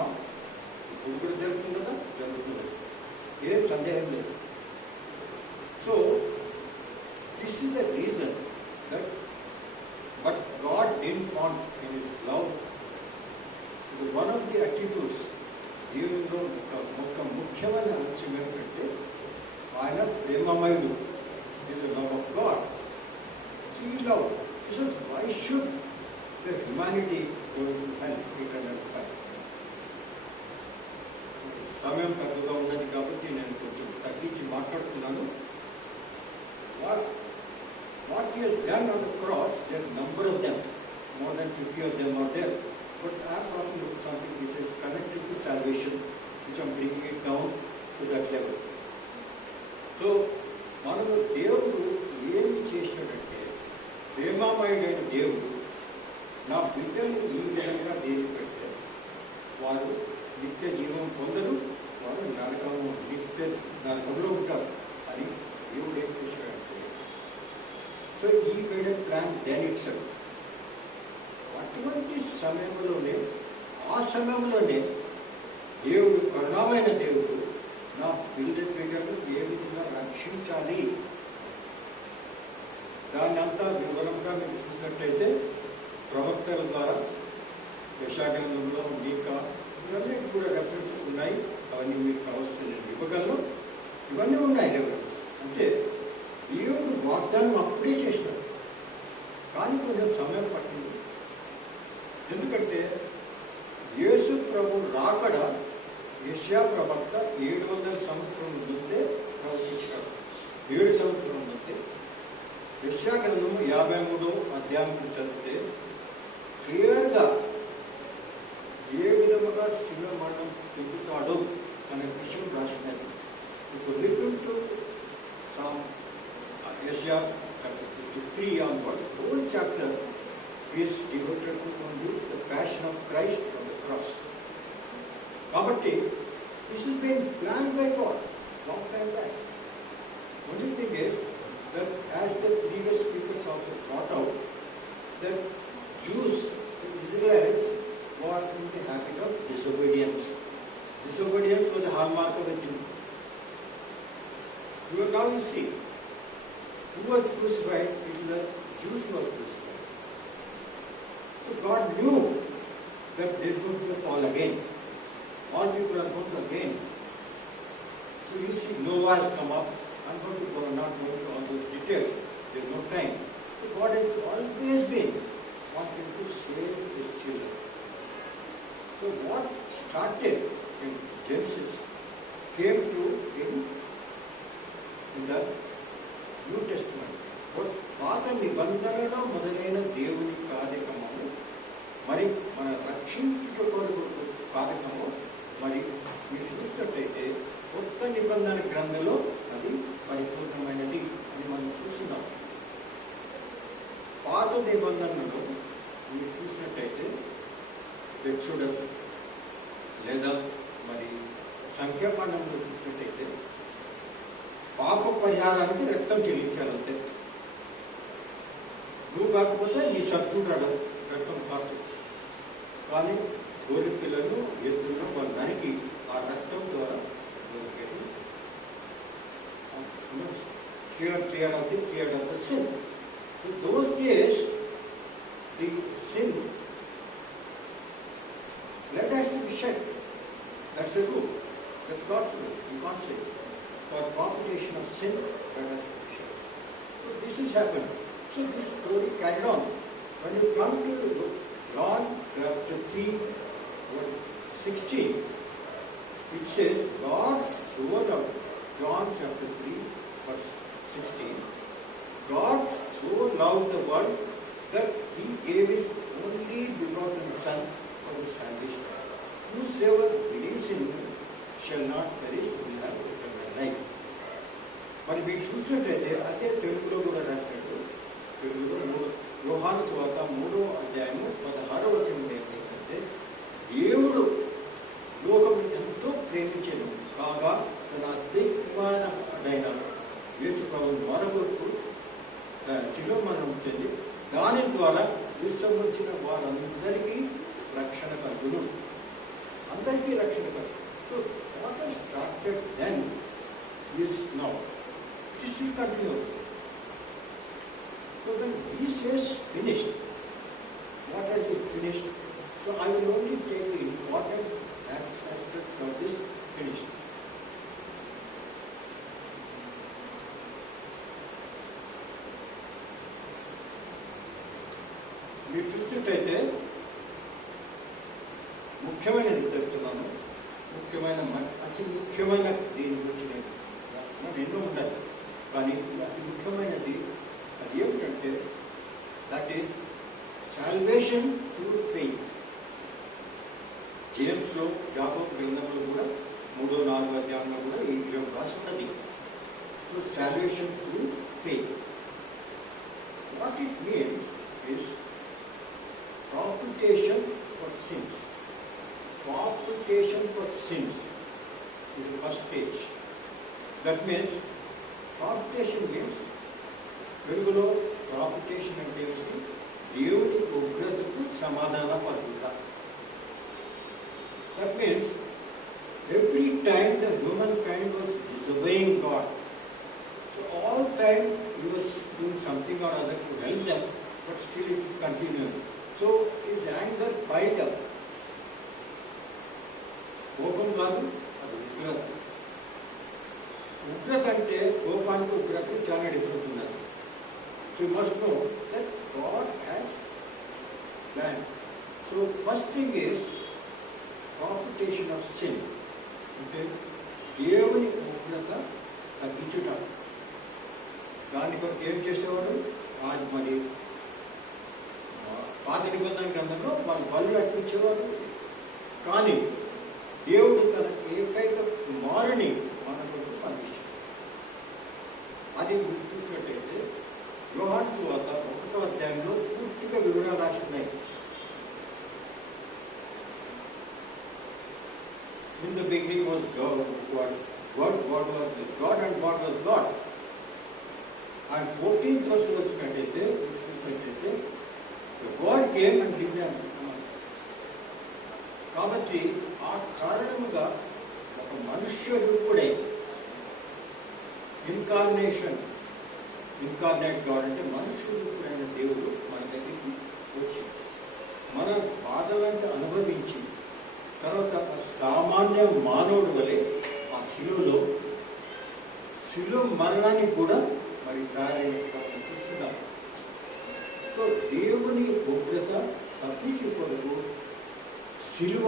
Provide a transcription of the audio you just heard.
జరుగుతున్నాం. ఇప్పుడు కూడా జరుగుతుందా? జరుగుతుంది, ఏం సందేహం లేదు. So this is the reason that but God didn't want in his love. One of the attributes దేవునిలో ఒక ముఖ్యమైన అంశం ఏమిటంటే ఆయన ప్రేమమయుడు. Is the love of God. He love. He says, why should the humanity go to hell eternal fire? సమయం తక్కువగా ఉన్నది కాబట్టి నేను కొంచెం తగ్గించి మాట్లాడుతున్నాను. What he has done on the cross, there are number of them, more than 50 of them are there. But I am talking about something which is connected to salvation, which I am bringing it down to that level. So, మనము దేవుడు ఏమి చేసినాడంటే, ప్రేమమయుడైన దేవుడు నా బిడ్డల్ని ఈ విధంగా దేవుడు పెట్టారు. వారు నిత్య జీవం పొందరు, వారు నరకంలో ఉంటారు అని దేవుడు ఏం చేశాడంటే, so he made plan then itself. అటువంటి సమయంలోనే, ఆ సమయంలోనే దేవుడు, కరుణామైన దేవుడు నా బిడ్డలను ఏ విధంగా రక్షించాలి, దాన్ని అంతా వివరంగా మీరు చూసినట్టయితే ప్రవక్తల ద్వారా యెషయా మీకా ఇవన్నీ కూడా రెఫరెన్సెస్ ఉన్నాయి. అవన్నీ మీకు కావాల్సిన ఇవ్వగలను. ఇవన్నీ ఉన్నాయి రెఫరెన్స్. అంటే దేవుడు వాగ్దానం అప్పుడే చేసినాడు, కానీ కొంచెం సమయం పట్టింది. ఎందుకంటే యేసు ప్రభు రాకడ యెషయా ప్రవక్త 700 సంవత్సరం ముందే ప్రవచించాడు. 7 సంవత్సరం ముందే యెషయా గ్రంథము 53వ అధ్యాయం చదివితే క్లియర్గా ఏ విధముగా శివ మరణం చెందుతాడు అనే విషయం రాసినది. ఇప్పుడు లిటన్ టు యెషయా chapter 53 onwards, whole chapter is devoted to only the passion of Christ on the cross. కాబట్టి this has been planned by God long time back. Only thing is that as the previous speakers also brought out, that Jews, the Israelites, were in the habit of disobedience. Disobedience was the hallmark of a Jew. Now you see, who was crucified? It is the Jews who were crucified. So God knew that there is going to be a fall again. All people are going to again. So you see, Noah has come up. I'm not going to all those details. There is no time. So God has always been wanting to save His children. So what started in Genesis came to in the New Testament. పాత నిబంధనలో మొదలైన దేవుని కార్యక్రమము, మరి మన రక్షించుకోవడం కార్యక్రమము, మరి మీరు చూసినట్టయితే కొత్త నిబంధన గ్రంథంలో అది పరిపూర్ణమైనది అని మనం చూస్తున్నాం. పాత నిబంధనలో మీరు చూసినట్టయితే ఎక్సోడస్ లేదా మరి సంఖ్యాకాండంలో చూసినట్టయితే పాప పరిహారానికి రక్తం చెల్లించాలంతే. నువ్వు కాకపోతే నీ శత్రుడు రక్తం కాచచ్చు. కానీ గోరి పిల్లలు ఎద్దులను వాళ్ళు నరికి ఆ రక్తం ద్వారా cleared of the sin. In those days, the sin, blood has to be shed. That's the rule. That's God's rule. You can't say. For propitiation of sin, blood has to be shed. So this has happened. So this story carried on. When you come to John chapter 3, verse 16, it says, God showed up, John chapter 3, verse 16, God so loved the world that He gave His only begotten Son for the salvation. Whosoever believes in Him shall not perish, but will have eternal life. మరి మీరు చూసినట్లయితే అదే తెలుగులో కూడా రాసినట్టు, తెలుగులో యోహాను సువార్త 3వ అధ్యాయము 16వ వచనం ఏం చేస్తుంటే, దేవుడు లోకం ఎంతో ప్రేమించెను కాగా తన అద్భుతమైన యేసు ప్రభువు మరొకరు శిలువ మరణం చెంది దాని ద్వారా విశ్వసించిన వారందరికీ రక్షణ కలుగును. అందరికీ రక్షణ కలుగు. So what has started then is now. It is still continued. So when he says finished, what has he finished? So I will only take the important aspect of this finished. మీరు చూసినట్టయితే ముఖ్యమైనది చెప్తున్నాను, అతి ముఖ్యమైన దీని గురించి నేను ఎన్నో ఉండాలి, కానీ అతి ముఖ్యమైనది అది ఏమిటంటే that is salvation through faith. జేమ్స్లో యాకోబు గ్రంథంలో కూడా 3-4 అధ్యాయంలో కూడా ఈ విషయం రాస్తున్నది. So salvation through faith, what it means is propitiation for sins. Propitiation for sins is the first stage. That means, propitiation means, తెలుగులో propitiation అంటే ఏమిటి? దేవుని ఉగ్రతకు సమాధాన పరుచుట. That means, every time the humankind was disobeying God, so all time he was doing something or other to help them, but still it continued. So his anger piled up. కోపం కాదు, అది ఉగ్రత. ఉగ్రత అంటే కోపానికి ఉగ్రతకి చాలా డిఫరెన్స్ ఉన్నది. So you must know that God has plan. So first thing is propitiation of sin, అంటే దేవుని ఉగ్రత తగ్గించుట. దాని కొరకు ఏం చేసేవాడు? అది మరి పాత నిబంధన గ్రంథంలో వాళ్ళు బలులు అర్పించేవారు, కానీ దేవుడు తన ఏకైక కుమారుని మన కొరకు పంపించాడు. అది మీరు చూసినట్టయితే యోహాను సువార్త 1వ అధ్యాయంలో పూర్తిగా వివరాలు రాసి ఉన్నాయి. In the beginning was God, God was with God and God was God. And 14th verse వచ్చినట్టయితే చూసినట్టయితే God came and lived among us. కాబట్టి ఆ కారణముగా ఒక మనుష్య రూపుడై ఇన్కార్నేట్ గాడ్ అంటే మనుష్య రూపుడైన దేవుడు మన దగ్గరికి వచ్చి మన బాధలంతా అనుభవించి తర్వాత సామాన్య మానవుడు వలె ఆ శిలువ మరణానికి కూడా మరి చూస్తున్నాం. సో దేవుని ఉగ్రత తప్పించే కొరకు శిలువ